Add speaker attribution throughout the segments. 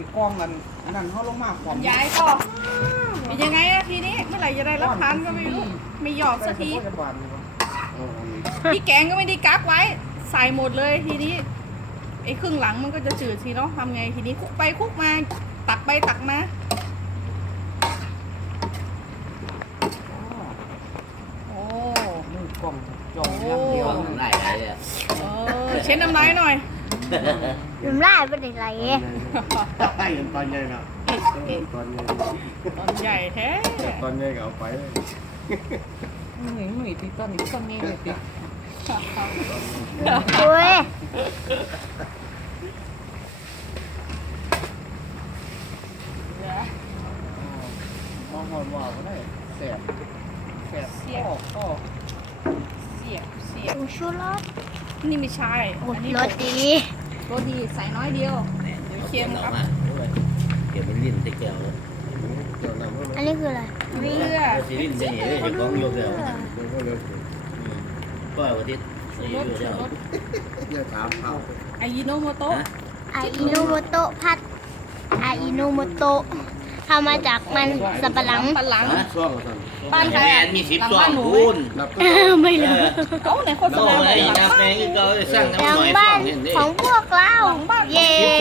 Speaker 1: กองกันนั่นเขาลงมาความ
Speaker 2: ย้ายก็เป็นยังไงอะทีนี้เมื่อไหร่จะได้รับทานก็ไม่รู้ไม่หยอกสักทีพี่แกงก็ไม่ได้กักไว้ใส่หมดเลยทีนี้ไอ้ครึ่งหลังมันก็จะจืดทีเนาะทำไงทีนี้คลุกไปคลุกมาตักไปตักมาโอ้
Speaker 1: มือกองจองอย่างเดียว
Speaker 3: ของไหนอะไรอ่ะ
Speaker 2: เช็ดน้ำลายหน่อย
Speaker 4: น้ำลายเป็นอะไร
Speaker 5: ให้กันตอนใหญ่นะตอนใหญ่
Speaker 2: ตอนใหญ่แท้
Speaker 5: ตอนใหญ่ก็เอาไป
Speaker 1: หนุ่ยตีต้นอีกต้นนี้เลยตี
Speaker 4: โอ้ย
Speaker 1: มองว่าก็ได้แสบก็
Speaker 2: เสียบเสียบ
Speaker 4: ผงชูรส
Speaker 2: นี่ไม่ใช่อันนี้
Speaker 4: รสดี
Speaker 2: รสดีใส่น้อยเดียวเดี๋ยวเค็มครับ
Speaker 3: เดี๋ยวมันลิ้นติดแก้ว
Speaker 4: อันนี้คืออะไร
Speaker 2: เรือ
Speaker 3: ซีลิ้นจะหนีเลยเห็นของโยกแล้วก็วันที่
Speaker 2: รสชูรส
Speaker 5: เนี่ยถามเขา
Speaker 2: อายิโนโมโตะ
Speaker 4: อาอิโนโมโตะพัดอาอิโนโมโตะทำมาจากมันสับปะหลัง
Speaker 2: ปันหลัง
Speaker 5: ช่วงสั่น
Speaker 2: บ้านใคร
Speaker 3: แม
Speaker 2: อะ
Speaker 3: นมีสิบ
Speaker 2: หลัง
Speaker 3: สอ
Speaker 2: บ้าง นหนู
Speaker 3: คูณ
Speaker 5: นับ
Speaker 4: ไม่รู้
Speaker 2: เอ้าไหนโฆษ
Speaker 3: โต
Speaker 2: ณา
Speaker 3: เล
Speaker 2: บอก
Speaker 3: ย
Speaker 2: หลัง
Speaker 3: นะ
Speaker 2: บ้า
Speaker 3: แม่
Speaker 2: น
Speaker 3: ก็สร้าง
Speaker 4: หลั
Speaker 3: น้ำ
Speaker 4: ง
Speaker 3: หน่อย
Speaker 4: บ้าน
Speaker 3: เห็นดิ
Speaker 4: ของพวกเรา
Speaker 2: หลังบ้าน
Speaker 4: เย้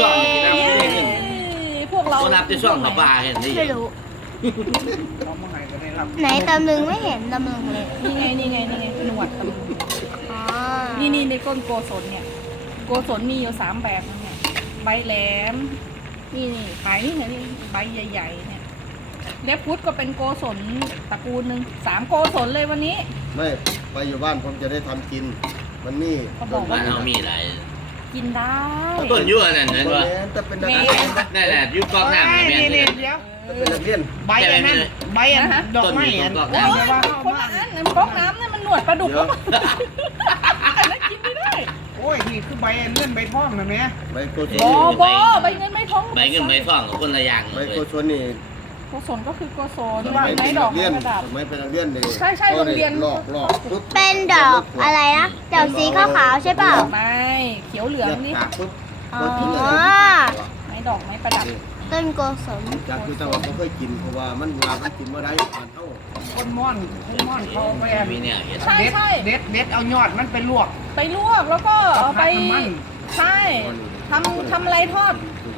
Speaker 2: พวกเรา
Speaker 3: ก็นับที่ช่วงกับปลาเห็นดิ
Speaker 4: ไม่รู้
Speaker 1: เราเมื่อไหร่ก็ได้รับ
Speaker 4: ไหนตำลึงไม่เห็นตำลึงเลย
Speaker 2: นี่ไงนี่ไงนี่ไงหนวดตะลุง
Speaker 4: อ๋อ
Speaker 2: นี่ในก้นโกศลเนี่ย โกศลมีอยู่3แบบนะเนี่ยใบแหลมนี่ใบนี่เนี่ยนี่ใบใหญ่ๆเนี่ยเล็บพุทธก็เป็นโกศลตระกูลหนึ่ง3โกศลเลยวันนี้
Speaker 5: ไม่ไปอยู่บ้านผมจะได้ทำกินมันนี่
Speaker 3: บ้านเรามีอะไร
Speaker 2: กินได้
Speaker 3: ต้นยั่วนั่นนั่น
Speaker 5: ตัว
Speaker 3: วะ
Speaker 5: นี้จะเป็นนักเรียน
Speaker 3: นั่นแหละยุคกองน้ำแม่
Speaker 1: เดี๋
Speaker 3: เนี่ย
Speaker 1: ยว
Speaker 5: จะเป็นนักเรียน
Speaker 1: ใบอันนั้นใบอันดอกไม้อัน
Speaker 2: โอ้ยคนละอันน้ำก๊อกน้ำเนี่ยมันหนวดปลาดุกก็อันนั้นกินไม่ได้
Speaker 1: โอ้ยนี่คือใบเลื่อนใบท่องนะแม่
Speaker 5: ใบโกศ
Speaker 2: บ
Speaker 5: ล
Speaker 2: ใบเงินไม่ท้อง
Speaker 3: ใบเงินใบทองกับคนละอย่าง
Speaker 5: ใบ
Speaker 3: เลย
Speaker 5: โกศลนี่
Speaker 2: โกศลก็คือโกศล
Speaker 5: สมัย
Speaker 2: ไม้
Speaker 5: เป็น
Speaker 2: ด
Speaker 5: นั
Speaker 2: อก
Speaker 5: กเรี
Speaker 2: ไม้
Speaker 5: ยน
Speaker 2: ประดับ
Speaker 5: สมัยเป็นนักเรียนนี่
Speaker 2: ใช่โรงเรียน
Speaker 5: หลอกปุ๊บ
Speaker 4: เป็นดอกอะไรนะดอกสีขาวๆใช่เปล่า
Speaker 2: ไม่เขียวเหลือง
Speaker 5: ยัด
Speaker 2: นี่
Speaker 5: ปากปุ๊บ
Speaker 4: อ๋อ
Speaker 2: ไม้ดอกไม้ประดับ
Speaker 4: ต้นโกศล
Speaker 5: จากที่ตะวันเขาเคยกินเพราะว่ามันว่ามันกินเมื่อไรผ่านเท่า
Speaker 1: คนม่อนเขาไป
Speaker 3: มีเนี่ยเห็น
Speaker 2: ใช่ใช่
Speaker 1: เด็ดเอายอดมันไปลวก
Speaker 2: ไปลวกแล้วก็เอาไป
Speaker 1: กับผัดน้ำมัน
Speaker 2: ใช่ทำอะไรทอด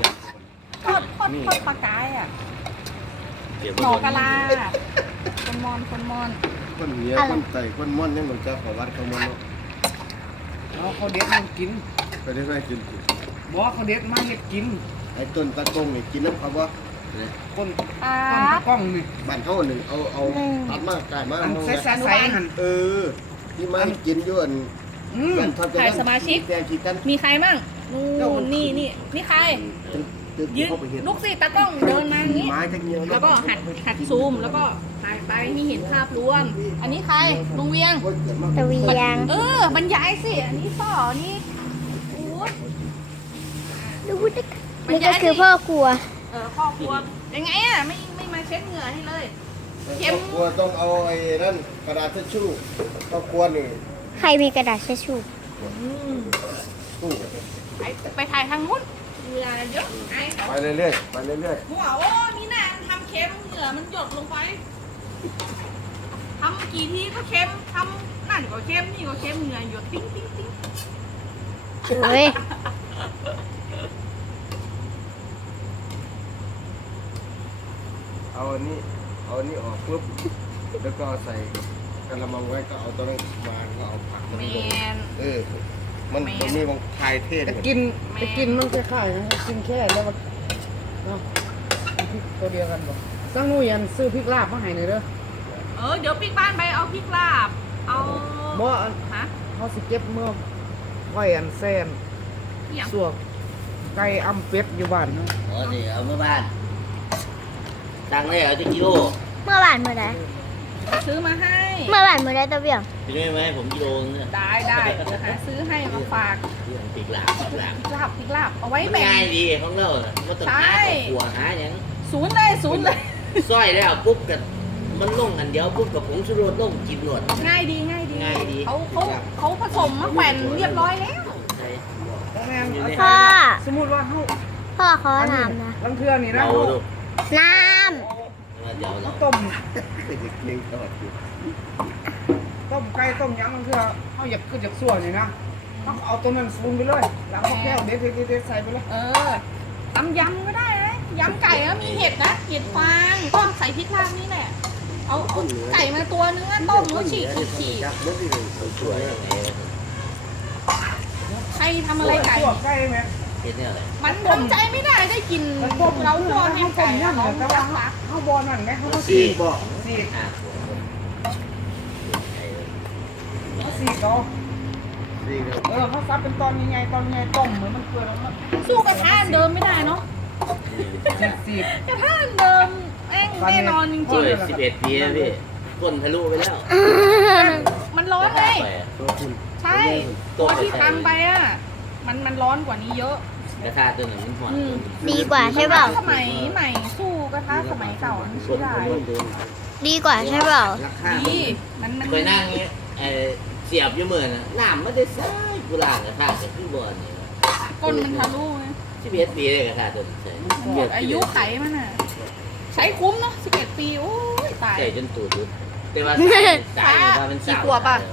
Speaker 2: ปลากายอ่ะหน่อกะลาคนมอน
Speaker 5: คนเหี้ยคนไต่คนม่อนยังเหมือนจะขอวัดเขามัน
Speaker 1: เอาเขาเด็ดมันกิน
Speaker 5: ไปได้ไม่กิน
Speaker 1: บอกเขาเด็ดมาเด็ดกิน
Speaker 5: ไอ้ต้นตะกงนี่กินน้ำเขาว่า
Speaker 1: คน
Speaker 2: ปลา
Speaker 1: ต้นตะก้องนี่
Speaker 5: บ้านเขาหนึ่งเอาตัดมากไก่มาก
Speaker 1: อันใสๆหัน
Speaker 5: ที่มากินอยู่อัน
Speaker 2: ถ่ายสมาชิก
Speaker 5: แกงกินกัน
Speaker 2: มีใครมั่งนู่นนี่ใครยืนลุกสิตากล้องเดินมาอย่างนี้
Speaker 5: ไม้ตะเกียบ
Speaker 2: แล้วก็หัดซูมแล้วก็ถ่ายไปให้เห็นภาพรวม อันนี้ใครลุงเวียง
Speaker 4: ตะเวียง
Speaker 2: บรรยายสิ อันนี้ต่อนี่โอ้
Speaker 4: ดูดินี่ก็คือพ่อครัว
Speaker 2: ครอบครัวยังไงอ่ะไม่มาเช็ดเหงื่อให้เลยเค็ม
Speaker 5: ครัวต้องเอาไอ้นั่นกระดาษทิชชู่ครอบครัวนี่
Speaker 4: ใครมีกระดาษเช็ดชู่
Speaker 5: ตู้
Speaker 2: ไปถ่ายทางนู้นเหงื่อเยอะไอ้เขา
Speaker 5: ไปเรื่อยๆไปเรื่อย
Speaker 2: หัวโอ้นี่น่ะทำเค็มเหงื่อมันหยดลงไปทำกี่ทีก็เค็มทำนั่นก็เค็มนี่ก็เค็มเหงื่อหยดติ้ง
Speaker 4: เฮ้ย
Speaker 5: ๆเอาอันนี้ออกปุ๊บแล้วก็ใส่กระมังไว้ก็เอาตัวนั้นมาก็เอาผัก
Speaker 2: แมน
Speaker 5: มันตรงนี้มันคลายเทศ
Speaker 1: จะกินมันคล้ายๆนะกินแค่แล้วมันเนาะพริกตัวเดียวกันบ่ตั้งนู่ยันซื้อพริกลาบมาให้หน่อยเด้อ
Speaker 2: เดี๋ยวปิกบ้านไปเอาพริกลาบเอา
Speaker 1: บ่
Speaker 2: ฮะ
Speaker 1: เขาสิเก็บเมื่อไว้อันแซน
Speaker 2: อย่าง
Speaker 1: สวกไก่อำเป็ดอยู่บ้านเนาะ
Speaker 3: อ๋อนี่เอาเมื่อบ้านตังเลยเอาจะกิโล
Speaker 4: เมื่อวานเมื่อใด
Speaker 2: ซื้อมาให้
Speaker 4: เมื่อวานเมื่อใดตะเวียง
Speaker 3: พี่ไม่ให้ผมกิโลนึงเนี่ย
Speaker 2: ได้จะหาซื้อให้มาฝาก
Speaker 3: เรื่องปีกหลาบ
Speaker 2: พริกลาบเอาไว้แบ่ง
Speaker 3: ง่ายดีของเราไม่ต้องหาขัวหาอย่าง
Speaker 2: ศูนย์เลย
Speaker 3: ซอยแล้วปุ๊บกันมันลงอันเดียวปุ๊บกับผงชูรสลงกินหนวด
Speaker 2: ง่ายดี
Speaker 3: ง่ายดี
Speaker 2: เขาผสมมาแขวนเรียบร้อยแล้ว
Speaker 3: ใช่
Speaker 1: แม่น
Speaker 4: พ่อ
Speaker 1: สมมุติว่าเฮา
Speaker 4: พ่อพ่อขอ
Speaker 1: อันนี้
Speaker 4: น้ำนะ
Speaker 1: ลังเทือนี่นะ
Speaker 3: เราดู
Speaker 4: น้
Speaker 3: เดี๋ยวเรา
Speaker 1: ต้ม
Speaker 5: เป็นเก่งตลอดอยู่
Speaker 1: ต้มไก่ต้มหยังลังเทือเขาอยากขึ้นจากส่วนนี่นะต้องเอาตัวนั้นซูนไปเลยหลังข้าวแก้วเด็ดใส่ไปเลย
Speaker 2: เออตำยำก็ได้นะยำไก่แล้วมีเห็ดนะเห็ดฟางก็ใส่พริกลาบนี่แหละเอาไก่มาตัวนึงต้มแล้วฉีก
Speaker 5: ยักษ์มันที่หนึ่งสวย
Speaker 2: ใครทำอะไรไก่
Speaker 1: ตัวไก่ไหม
Speaker 3: เฮ็ดเนี่ยอะไร
Speaker 2: มันทำใจไม่ได้ได้กิน
Speaker 1: มันต้ม
Speaker 2: เราตัวแห้งไก่
Speaker 1: นั่น
Speaker 2: เรา
Speaker 1: แต่ว่าเขาบอลนั่นไงเขา
Speaker 5: สีบอก
Speaker 1: สีก
Speaker 3: อ่ะ
Speaker 1: สีกเอา
Speaker 5: สีเนี่ย
Speaker 1: เขาซับเป็นตอนยังไงตอนยังไงต้มเหมือนมันเกลือแล้วมัน
Speaker 2: สู้กระทะอันเดิมไม่ได้เนาะ
Speaker 1: สีก
Speaker 2: กระทะอันเดิมแม่งแน่นอนจริ
Speaker 3: โอ้
Speaker 2: ง
Speaker 3: ย11 ปีแล้วพี่ก้นทะลุไปแล้ว
Speaker 2: ๆมันร้อนเลย
Speaker 5: ตัวคุณ
Speaker 2: ใช่ตัวที่ทำไปอ่ะมันร้อนกว่านี้เยอะ
Speaker 3: กระทะตัวนั้นมันหอน
Speaker 4: ำดีกว่าใช่เปล่า
Speaker 2: สมัยใหม่สู้กระทะสมัยเก่ามัน
Speaker 3: ส่ว
Speaker 2: ใช้
Speaker 3: น
Speaker 2: ได้
Speaker 3: คนโดน
Speaker 4: ดีกว่าใช่เปล่า
Speaker 3: ราคา
Speaker 2: ดีมัน
Speaker 3: เคยนั่งนี้เสียบอยู่มือนะน้ำไม่ได้ใส่กูล้างกระทะกับขึ้นบอลนี่
Speaker 2: ก้นมันทะลุไง
Speaker 3: 11 ปีเลยกระทะตัวนี้ใส่
Speaker 2: หมดอายุไขมันอ่ะ ใช้คุ้มเนาะ11 ปีโอ้ยตาย
Speaker 3: ใส่จนตูดรุดแต่ว่าสายว่าเป็นสาว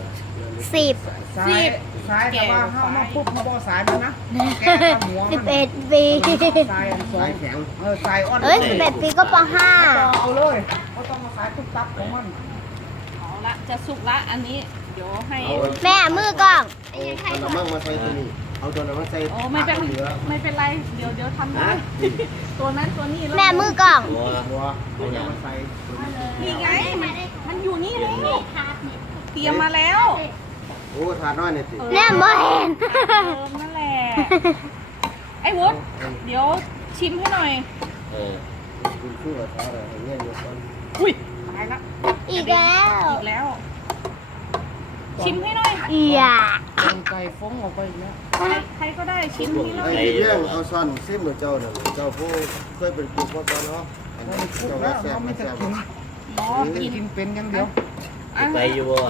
Speaker 4: 10
Speaker 1: สายแต่ว่าเขามาปุ๊บเขาบอสายมันนะแกทำหัวมัน
Speaker 4: 11 ปี
Speaker 1: สายอันสอง
Speaker 5: สายแข็ง
Speaker 1: สายอ่อน
Speaker 4: เอ้ย11 ปีก็ป
Speaker 1: เอาเลยเขาต้องมาสายตุ๊บตับของมัน
Speaker 2: เอาละจะสุกละอันนี้เดี๋ยวให้
Speaker 4: .5 แม่มือกล้อง
Speaker 5: เอาน้ำมันมาใส่ตัวนี้เอาตัวน้ำมันใส่
Speaker 2: โอ้ไม่เป็น
Speaker 5: เหลือ
Speaker 2: ไม่เป็นไรเดี๋ยวทำได้ตัวนั้นตัวนี้ล้ว
Speaker 4: แม่มือกล้อง
Speaker 3: หัว
Speaker 5: หัวเอาน้ำมันใส่
Speaker 2: นี่ไงมันอยู่นี่เลยเตรียมมาแล้ว
Speaker 5: โอ้ถาดน้อยเนี่ยสิ
Speaker 4: แม่บ่เห็น
Speaker 2: เติมนั่นแหละไอ้วุฒเดี๋ยวชิมให้หน่อย
Speaker 3: เออ
Speaker 5: คุณชื่อว่าอะไรเงี้ยอยู่ก่อน
Speaker 2: อุ้ยตายละ
Speaker 4: อีกแล้ว
Speaker 2: อีกแล้ว ชิมให้หน่อย
Speaker 4: อียา
Speaker 1: ต้มไก่ฟงออกไปอีกแล้ว
Speaker 2: ใครก็ได้ชิมให้หน่อย
Speaker 5: ไอ้เรื่องเอาซ่อนซิมหรือเจ้าน่ะเจ้าผู้เคยเป็นครูมาก่อนเนาะ
Speaker 1: เขาไม่คุกแล้วเขาไม่จะกิน
Speaker 2: หมอ
Speaker 1: จะ
Speaker 2: กิน
Speaker 1: กินเป็นอย่างเดียว
Speaker 2: อ่ะ
Speaker 3: ไปอยู่บ่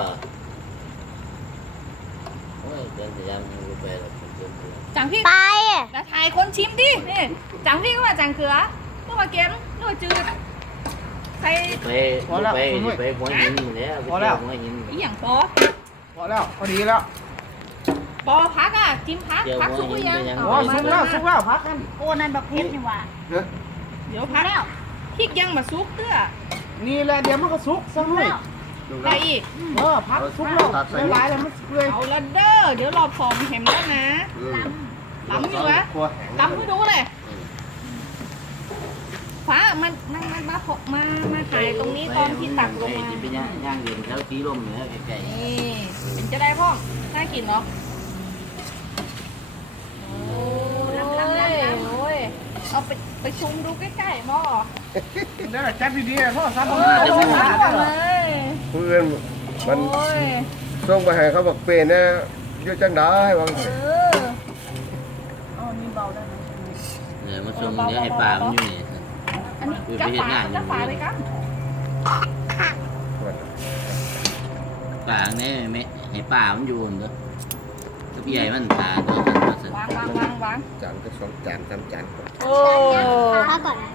Speaker 3: โอ้ยเดินสยามยังไปหรอกเดินไป
Speaker 2: จังพี่
Speaker 4: ไป
Speaker 2: แล้วถ่ายคนชิมดินี่จังพี่ก็ว่าจังเกลือก็ว่าเค็มก็ว่าจืดใส่
Speaker 3: ไปไปหัวหินแล้วหัวหิน
Speaker 2: อีหยังปอ
Speaker 1: พอแล้วพอดีแล้ว
Speaker 2: ปอพักอ่ะจิ้มพักพักสุกหรือยัง
Speaker 1: โอ้สุกแล้วสุกแล้วพักกัน
Speaker 4: โอ้นั่นบักเพชรนี่ว่า
Speaker 5: เฮ้ย
Speaker 2: เดี๋ยวพักแล้วพริกยังมาสุกเตื้อ
Speaker 1: นี่แหละเดี๋ยวมันก็สุกสักหน่อย
Speaker 5: ดู
Speaker 2: ได้
Speaker 5: นะ
Speaker 2: อีก
Speaker 1: พักสุกแล้วหลายแล้วมันสุกเลย
Speaker 2: เอาละเด้อเดี๋ยวรอบสองเห็นแล้วนะล้ำอยู่วะ
Speaker 5: ครัวแข็ง
Speaker 2: ล้ำให้ดูเลยฟ้ามันมาถ่ายตรงนี้ตอนที่ตักลงมา
Speaker 3: จะไปย่างเย็นแล้วสีลมเหนือไกล
Speaker 2: นี่เป็นจะได้พ่อน่ากินเนาะโอ้ยเอาไปชุมดูใกล้ๆหม้อ
Speaker 1: เดี๋ยวจัดดีๆพ่อซับ
Speaker 2: เอ
Speaker 1: มัน
Speaker 2: อ
Speaker 1: จะ
Speaker 2: จะ
Speaker 1: ไม่
Speaker 2: ไม่
Speaker 1: หา
Speaker 2: หา
Speaker 1: ได้หรอ
Speaker 2: เลย
Speaker 5: เพื่อนมัน
Speaker 2: โอ้ย
Speaker 5: ส่งไปให้เขาบอกเป็นนะอยู่จังได้วาง
Speaker 2: เอออ๋อนี่เบาได้ไหม
Speaker 3: ๆเนี่ยมาชมเนี่ยให้ปลามันอยู่นี่
Speaker 2: อันนี้จะฝาเลยครับ
Speaker 3: ปลาเนี่ยไม่ให้ปลามันอยู่เด้อกับใหญ่มันตาตัวนั้นมาสิ
Speaker 2: วาง
Speaker 5: จานก็2 จาน 3 จาน
Speaker 2: โอ้
Speaker 4: พักก่อนนะ